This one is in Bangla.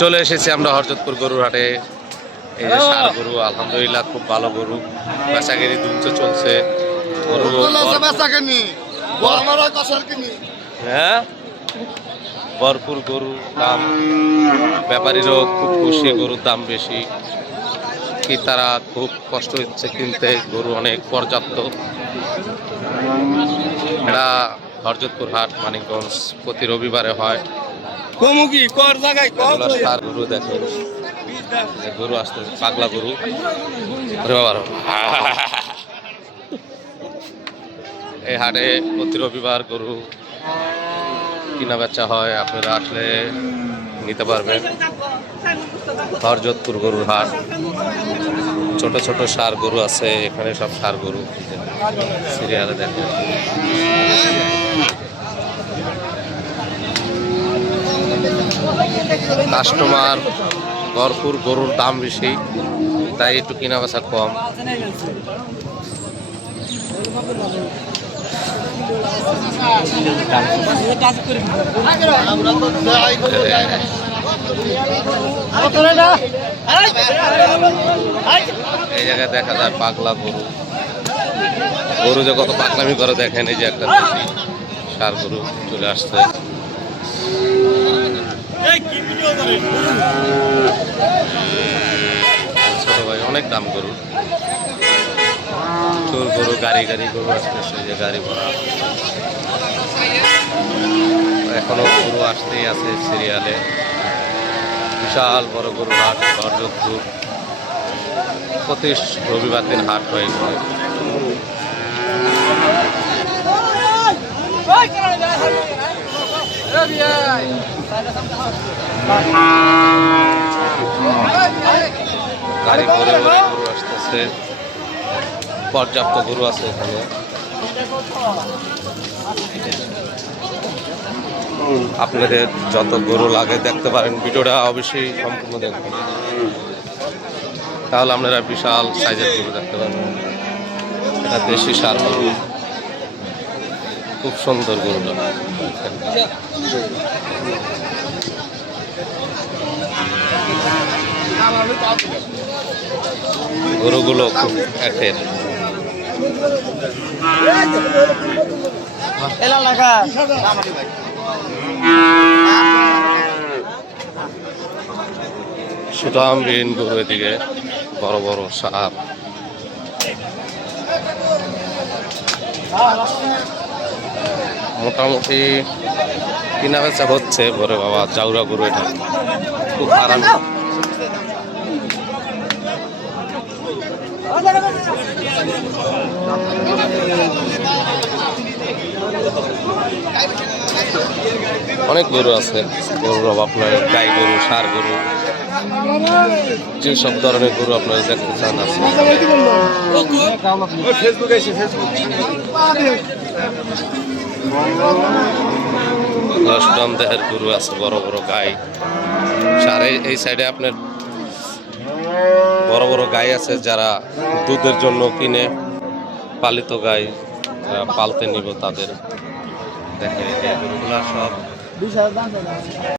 চলে এসেছি আমরা হরজতপুর গরুর হাটে। এই যে ষাঁড় গরু, আলহামদুলিল্লাহ খুব ভালো গরু, বেচাকেনি দুমছে চলছে। গরু হ্যাঁ ভরপুর গরু, দাম ব্যাপারীরও খুব খুশি, গরুর দাম বেশি, কি তারা খুব কষ্ট হচ্ছে কিনতে, গরু অনেক পর্যাপ্ত। এটা হরজতপুর হাট মানিকগঞ্জ প্রতি রবিবারে হয়। ষাঁড় গরু দেখেন, গরু আসতে পাগলা গরু, এই হাটে প্রতি রবিবার গরু কিনা বেচা হয়, আপনারা আসলে নিতে পারবেন। হরজতপুর গরুর হাট, ছোট ছোট ষাঁড় গরু আছে এখানে, সব ষাঁড় গরু সিরিয়ালে দেখেন। কাস্টমার ভরপুর, গরুর দাম বেশি, তাই একটু কিনা বেচা কম। এই জায়গায় দেখা যায় পাগলা গরু, গরু যে কত পাগলামি করে দেখেন। এই যে একটা দেশি ষাঁড় গরু চলে আসছে। ছোট ভাই অনেক দাম গরু, চোর গরু, গাড়ি গাড়ি গরু আসতেছে, যে গাড়ি ভরা। এখনো গরু আসতেই আছে সিরিয়ালে। বিশাল বড় গরু হাট হরজতপুর, প্রতি রবিবার দিন হাট হয়ে গেল। গাড়ি ভরে ভরে গরু আসতেছে, পর্যাপ্ত গরু আছে এখানে। আপনাদের যত গরু লাগে দেখতে পারেন, ভিডিওটা অবশ্যই সম্পূর্ণ দেখবেন, তাহলে আপনারা বিশাল সাইজের গরু দেখতে পারবেন। এটা দেশি ষাঁড় গরু, খুব সুন্দর গরুটা। গরুগুলো খুব একের। সুদামবিহীন গরু, এদিকে বড় বড় ষাঁড়। মোটামুটি কিনা বেচা হচ্ছে। বরে বাবা, জাউরা গরু, এটা খুব আরাম। অনেক গরু আছে, গরুর অভাব নয়। গাই গরু, ষাঁড় গরু, যে সব ধরনের গরু আপনারা দেখতে চান আছে। দশটাম দেহের গরু আছে, বড় বড় গাই, ষাঁড়ে। এই সাইডে আপনার বড় বড় গাই আছে, যারা দুধের জন্য কিনে, পালিত গাই পালতে নিব তাদের। দেখেন এই গরুগুলা সব